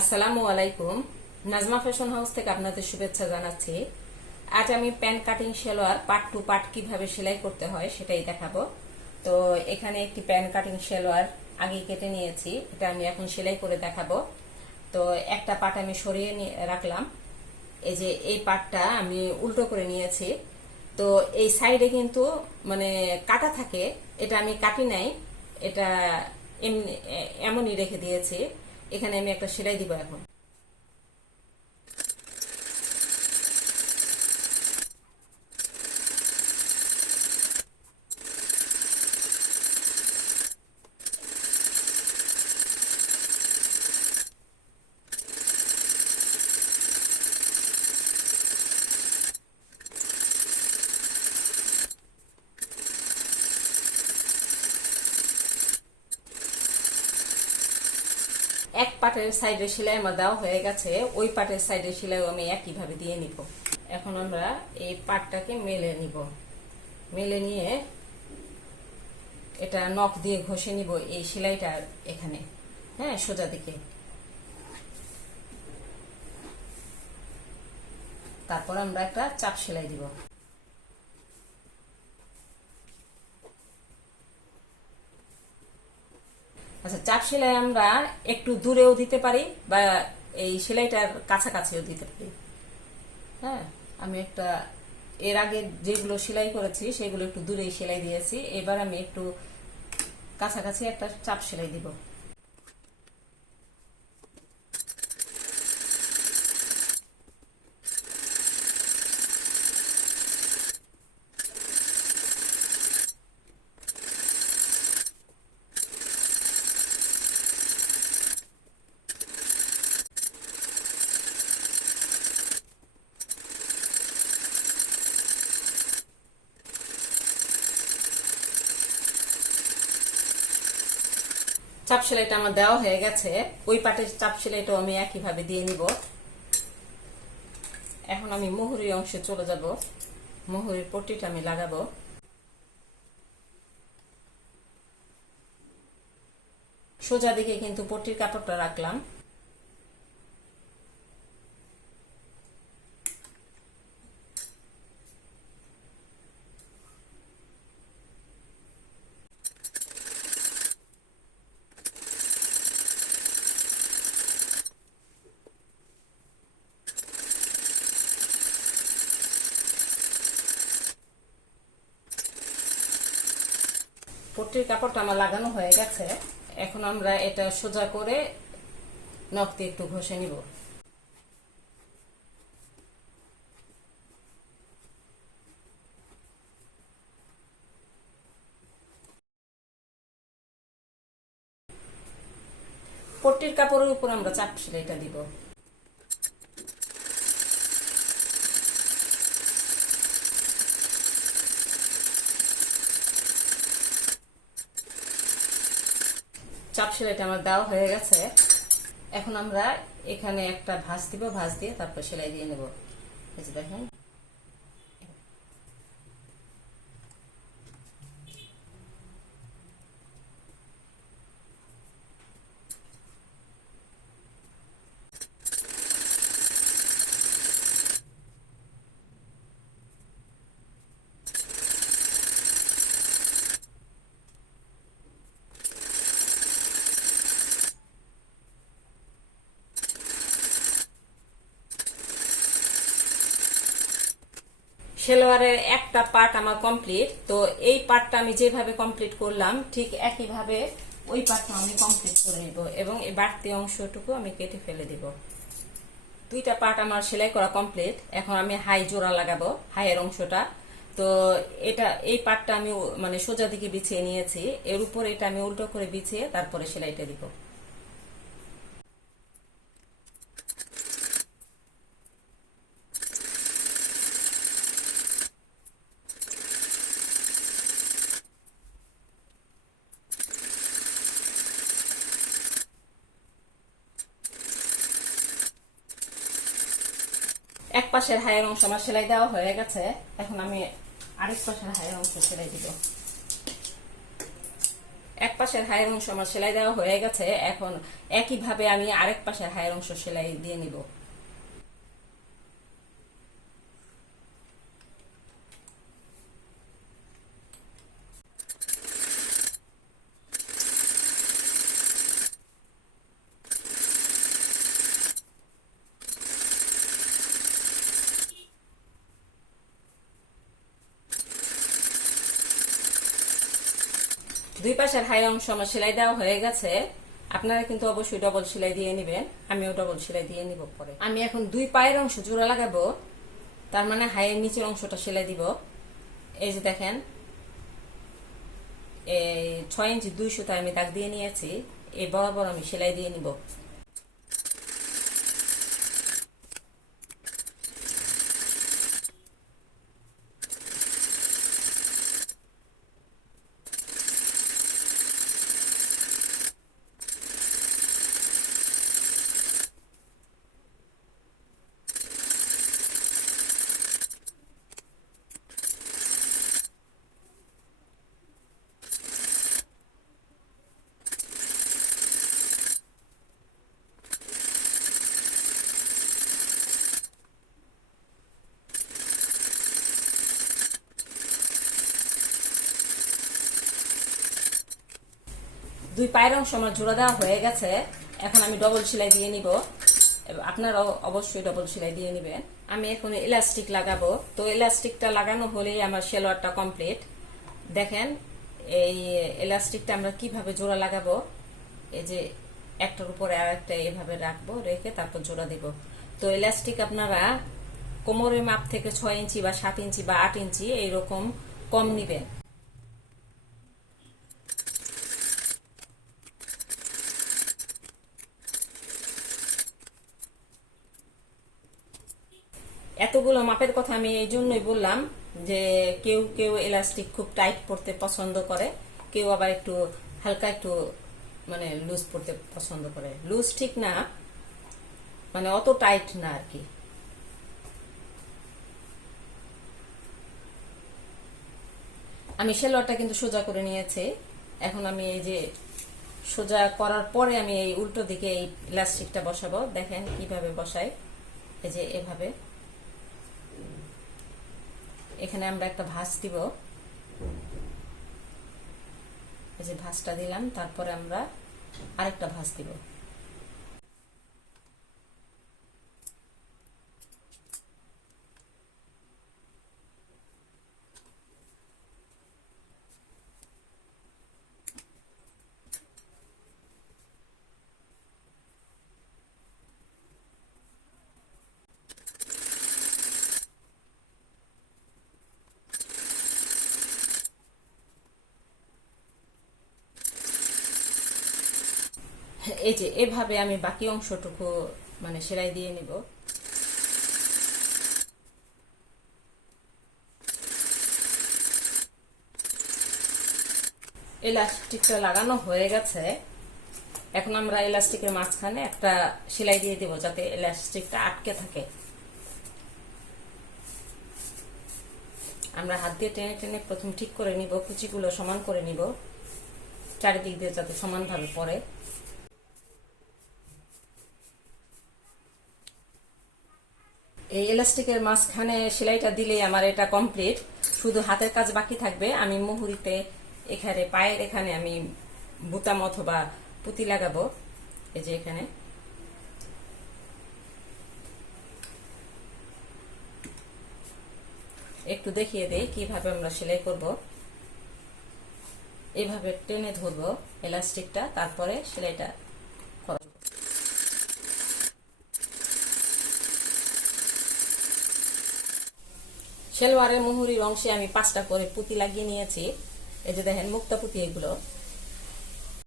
আসসালামু আলাইকুম। Nazma fashion house থেকে আপনাদের শুভেচ্ছা জানাচ্ছি। আজ আমি pant cutting salwar part to part কিভাবে সেলাই করতে হয় সেটাই দেখাবো। তো এখানে একটি প্যান্ট কাটিং সেলোয়ার আগে কেটে নিয়েছি, এটা আমি এখন সেলাই করে দেখাবো। তো একটা পার্ট আমি সরিয়ে রাখলাম। এই যে এই পার্টটা আমি উল্টো করে নিয়েছি। তো এই সাইডে কিন্তু মানে কাটা থাকে, এটা আমি কাটি নাই, এটা এমনি এমনই রেখে দিয়েছি। এখানে আমি একটা সেলাই দিব এখন। এক পাটের সাইডে সেলাই আমার দেওয়া হয়ে গেছে, ওই পাটের সাইডে সেলাই আমি একইভাবে দিয়ে নিব। এখন আমরা এই পাটটাকে মেলে নিব, মেলে নিয়ে এটা নখ দিয়ে ঘষে নিব এই সেলাইটা এখানে, হ্যাঁ, সোজা দিকে। তারপর আমরা একটা চাপ সেলাই দিব। আচ্ছা, চাপ সেলাই আমরা একটু দূরেও দিতে পারি বা এই সেলাইটার কাছাকাছিও দিতে পারি। হ্যাঁ, আমি একটা এর আগে যেগুলো সেলাই করেছি সেগুলো একটু দূরেই সেলাই দিয়েছি, এবার আমি একটু কাছাকাছি একটা চাপ সেলাই দিব। চাপ সেলাইটা আমার দেওয়া হয়ে গেছে, ওই পাটের চাপ সেলাইটাও আমি একইভাবে দিয়ে নিব। এখন আমি মুহুরি অংশে চলে যাব, মুহুরির পট্টিটা আমি লাগাবো। সোজা দিকে কিন্তু পট্টির কাপড়টা রাখলাম। পট্টির কাপড়টা আমার লাগানো হয়ে গেছে, এখন আমরা এটা সোজা করে নখ দিয়ে একটু ঘষে নিব। পট্টির কাপড়ের উপর আমরা চাপ সেলাইটা দিব। চাপ সেলাইটা আমার দেওয়া হয়ে গেছে, এখন আমরা এখানে একটা ভাঁজ দিব, ভাঁজ দিয়ে তারপর সেলাই দিয়ে নেব। এই যে দেখেন, সেলোয়ারের একটা পার্ট আমার কমপ্লিট। তো এই পার্টটা আমি যেভাবে কমপ্লিট করলাম ঠিক একইভাবে ওই পার্টটা আমি কমপ্লিট করে নিব এবং এই বাড়তি অংশটুকু আমি কেটে ফেলে দিব। দুইটা পার্ট আমার সেলাই করা কমপ্লিট, এখন আমি হাই জোড়া লাগাবো, হাইয়ের অংশটা। তো এটা এই পার্টটা আমি মানে সোজা দিকে বিছিয়ে নিয়েছি, এর উপর এটা আমি উল্টো করে বিছিয়ে তারপরে সেলাইটা দিব। এক পাশের হাইয়ের অংশ আমার সেলাই দেওয়া হয়ে গেছে, এখন আমি আরেক পাশের হাইয়ের অংশ সেলাই দিব। এক পাশের হায়ের অংশ আমার সেলাই দেওয়া হয়ে গেছে। এখন একইভাবে আমি আরেক পাশের হায়ের অংশ সেলাই দিয়ে নিব। দুই পাশের হাই অংশ আমার সেলাই দেওয়া হয়ে গেছে। আপনারা কিন্তু অবশ্যই ডবল সেলাই দিয়ে নেবেন, আমিও ডবল সেলাই দিয়ে নিব। পরে আমি এখন দুই পায়ের অংশ জোড়া লাগাবো, তার মানে হাইয়ের নিচের অংশটা সেলাই দিব। এই যে দেখেন, এই 6 ইঞ্চি 2 সুতা আমি দাগ দিয়ে নিয়েছি, এই বরাবর আমি সেলাই দিয়ে নিব। দুই পায়ের অংশ আমার জোড়া দেওয়া হয়ে গেছে। এখন আমি ডবল সেলাই দিয়ে নিব, আপনারাও অবশ্যই ডবল সেলাই দিয়ে নেবেন। আমি এখন ইলাস্টিক লাগাবো। তো ইলাস্টিকটা লাগানো হলেই আমার সেলোয়ারটা কমপ্লিট। দেখেন এই ইলাস্টিকটা আমরা কিভাবে জোড়া লাগাবো, এই যে একটার উপরে আর একটা এভাবে রাখবো, রেখে তারপর জোড়া দিব। তো ইলাস্টিক আপনারা কোমরের মাপ থেকে 6 ইঞ্চি বা 7 ইঞ্চি বা 8 ইঞ্চি এইরকম কম নিবেন। এতগুলো মাপের কথা আমি এই জন্যই বললাম যে কেউ কেউ ইলাস্টিক খুব টাইট পরতে পছন্দ করে, কেউ আবার একটু হালকা একটু মানে লুজ পরতে পছন্দ করে। লুজ ঠিক না, মানে অত টাইট না আর কি। আমি সেলোয়ারটা কিন্তু সোজা করে নিয়েছি। এখন আমি এই যে সোজা করার পরে আমি এই উল্টো দিকে এই ইলাস্টিকটা বসাবো। দেখেন কিভাবে বসাই, এই যে এভাবে। এখানে আমরা একটা ভাঁজ দিব, এই যে ভাঁজটা দিলাম, তারপরে আমরা আরেকটা ভাঁজ দিব। এই যে এভাবে আমি বাকি অংশটুকু মানে সেলাই দিয়ে নিব। ইলাস্টিকটা লাগানো হয়ে গেছে। এখন আমরা ইলাস্টিকের মাঝখানে একটা সেলাই দিয়ে দেব যাতে ইলাস্টিকটা আটকে থাকে। আমরা হাত দিয়ে টেনে টেনে প্রথম ঠিক করে নিব, কুচিগুলো সমান করে নিব, চারিদিক দিয়ে যাতে সমানভাবে পড়ে। এই ইলাস্টিকের মাঝখানে সেলাইটা দিলেই আমার এটা কমপ্লিট। শুধু হাতের কাজ বাকি থাকবে। আমি মুহুরিতে এখানে পায়ের এখানে আমি বুতাম অথবা পুঁতি লাগাবো। এই যে এখানে একটু দেখিয়ে দেই কিভাবে আমরা সেলাই করব। এইভাবে টেনে ধরবো ইলাস্টিকটা, তারপরে সেলাইটা করব। সেলোয়ারের মুহুরির অংশে আমি 5টা করে পুঁতি লাগিয়ে নিয়েছি। এই যে দেখেন মুক্তা পুঁতি এগুলো।